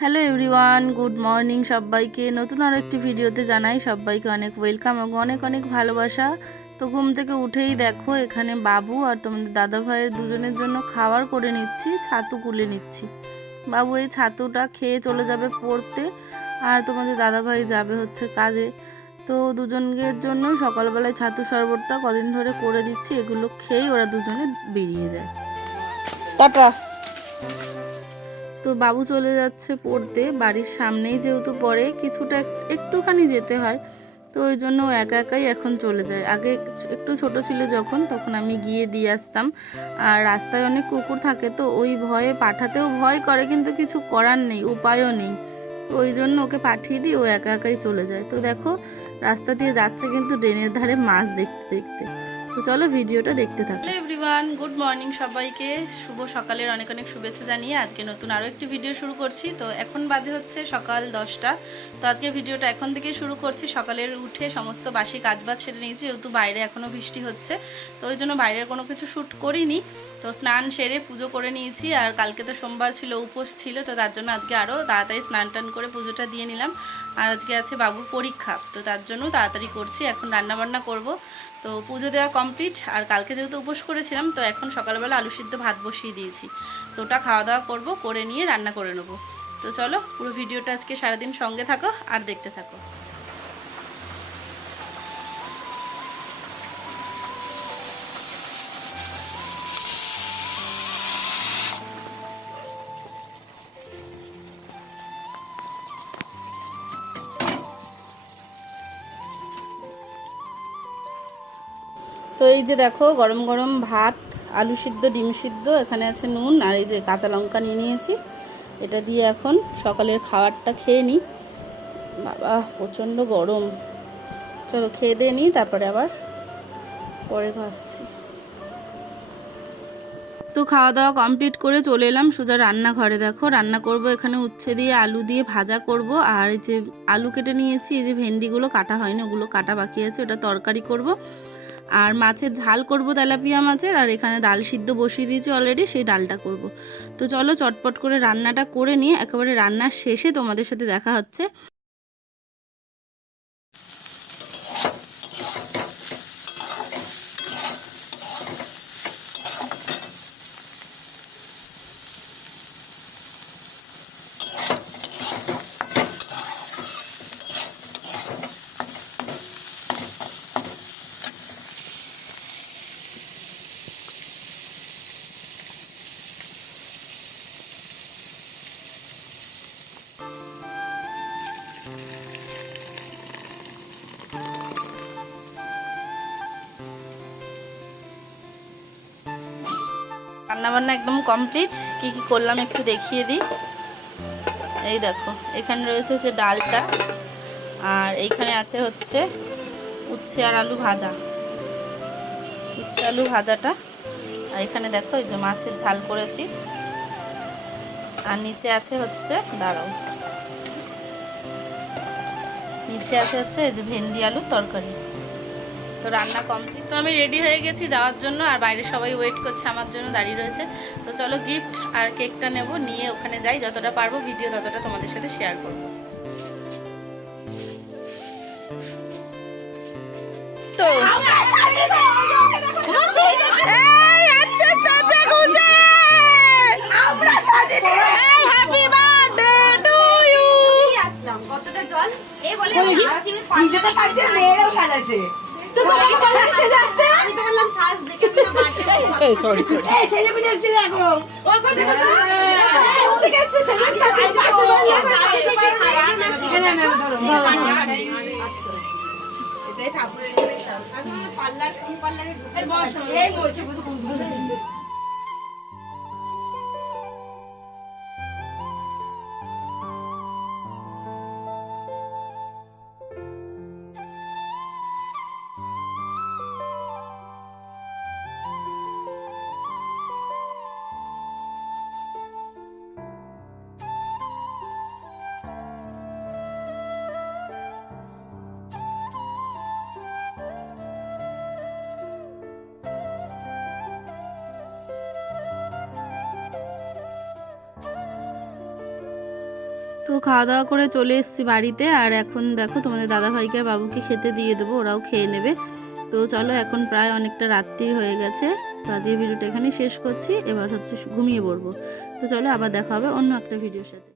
Hello everyone, good morning সবাইকে। নতুন আরও একটি ভিডিওতে জানাই সবাইকে অনেক ওয়েলকাম এবং অনেক অনেক ভালোবাসা। তো ঘুম থেকে উঠেই দেখো এখানে বাবু আর তোমাদের দাদা ভাইয়ের দুজনের জন্য খাবার করে নিচ্ছি, ছাতু কুলে নিচ্ছি। বাবু এই ছাতুটা খেয়ে চলে যাবে পড়তে, আর তোমাদের দাদা ভাই যাবে হচ্ছে কাজে। তো দুজনের জন্যই সকালবেলায় ছাতু শরবতটা কদিন ধরে করে দিচ্ছি, এগুলো খেয়েই ওরা দুজনে বেরিয়ে যায়। টাটা। তো বাবু চলে যাচ্ছে পড়তে, বাড়ির সামনেই যেহেতু পড়ে, কিছুটা একটুখানি যেতে হয়, তো ওই জন্য ও একা একাই এখন চলে যায়। আগে একটু ছোট ছিল যখন, তখন আমি গিয়ে দিয়ে আসতাম। আর রাস্তায় অনেক কুকুর থাকে, তো ওই ভয়ে পাঠাতেও ভয় করে, কিন্তু কিছু করার নেই, উপায়ও নেই। তো ওই জন্য ওকে পাঠিয়ে দিই, ও একা একাই চলে যায়। তো দেখো রাস্তা দিয়ে যাচ্ছে কিন্তু ড্রেনের ধারে মাছ দেখতে দেখতে। তো চলো ভিডিওটা দেখতে থাকো। হ্যালো এভরিওয়ান, গুড মর্নিং সবাইকে। শুভ সকালের অনেক অনেক শুভেচ্ছা জানিয়ে আজকে নতুন আরও একটি ভিডিও শুরু করছি। তো এখন বাজে হচ্ছে সকাল 10টা। তো আজকে ভিডিওটা এখন থেকে শুরু করছি। সকালের উঠে সমস্ত বাসি কাজবাজ সেরে নিয়েছি, যেহেতু বাইরে এখনও বৃষ্টি হচ্ছে, তো ওই জন্য বাইরের কোনো কিছু শ্যুট করিনি। তো স্নান সেরে পুজো করে নিয়েছি, আর কালকে তো সোমবার ছিল, উপোস ছিল, তো তার জন্য আজকে আরও তাড়াতাড়ি স্নান টান করে পুজোটা দিয়ে নিলাম। আর আজকে আছে বাবুর পরীক্ষা, তো তার জন্য তাড়াতাড়ি করছি। এখন রান্নাবান্না করব। তো পুজো দেওয়া কমপ্লিট, আর কালকে যেহেতু উপোস করেছিলাম, তো এখন সকালবেলা আলু সিদ্ধ ভাত বসিয়ে দিয়েছি। তো ওটা খাওয়া দাওয়া করবো, করে নিয়ে রান্না করে নেবো। তো চলো পুরো ভিডিওটা আজকে সারাদিন সঙ্গে থাকো আর দেখতে থাকো। তো এই যে দেখো গরম গরম ভাত, আলু সিদ্ধ, ডিম সিদ্ধ, এখানে আছে নুন, আর এই যে কাঁচা লঙ্কা নিয়ে নিয়েছি। এটা দিয়ে এখন সকালের খাবারটা খেয়ে নিই। বাবা প্রচণ্ড গরম। চলো খেয়ে দিয়ে নিই, তারপরে আবার পরে আসছি। তো খাওয়া দাওয়া কমপ্লিট করে চলে এলাম সোজা রান্নাঘরে। দেখো রান্না করব, এখানে উচ্ছে দিয়ে আলু দিয়ে ভাজা করব। আর এই যে আলু কেটে নিয়েছি, এই যে ভেন্ডিগুলো কাটা হয়নি, ওগুলো কাটা বাকি আছে, ওটা তরকারি করব। আর মাছের ঝাল করব, তেলাপিয়া মাছের। আর এখানে ডাল সিদ্ধ বসিয়ে দিয়েছি অলরেডি, সেই ডালটা করব। তো চলো চটপট করে রান্নাটা করে নিয়ে একেবারে রান্নার শেষে তোমাদের সাথে দেখা হচ্ছে। রান্নাবান্না একদম কমপ্লিট। কি কি করলাম একটু দেখিয়ে দিই। এই দেখো এখানে রয়েছে যে ডালটা, আর এইখানে আছে হচ্ছে উচ্ছে আর আলু ভাজা, উচ্ছে আলু ভাজাটা। আর এখানে দেখো এই যে মাছের ঝাল করেছি। আর নিচে আছে হচ্ছে, দাঁড়াও, নিচে আছে হচ্ছে এই যে ভেন্ডি আলুর তরকারি। তো রান্না কমপ্লিট। তো আমি রেডি হয়ে গেছি যাওয়ার জন্য, আর বাইরে সবাই ওয়েট করছে আমার জন্য, দাঁড়িয়ে রয়েছে। তো চলো গিফট আর কেকটা নেব, নিয়ে ওখানে যাই। যতটা পারবো ভিডিও ততটা তোমাদের সাথে শেয়ার করব। তো তো খাওয়া দাওয়া করে চলে এসেছি বাড়িতে, আর এখন দেখো তোমাদের দাদাভাইকে আর বাবুকে খেতে দিয়ে দেবো, ওরাও খেয়ে নেবে। তো চলো, এখন প্রায় অনেকটা রাত্রির হয়ে গেছে। তো আজকে ভিডিওটা এখানেই শেষ করছি, এবার হচ্ছে ঘুমিয়ে পড়বো। তো চলো, আবার দেখা হবে অন্য একটা ভিডিওর সাথে।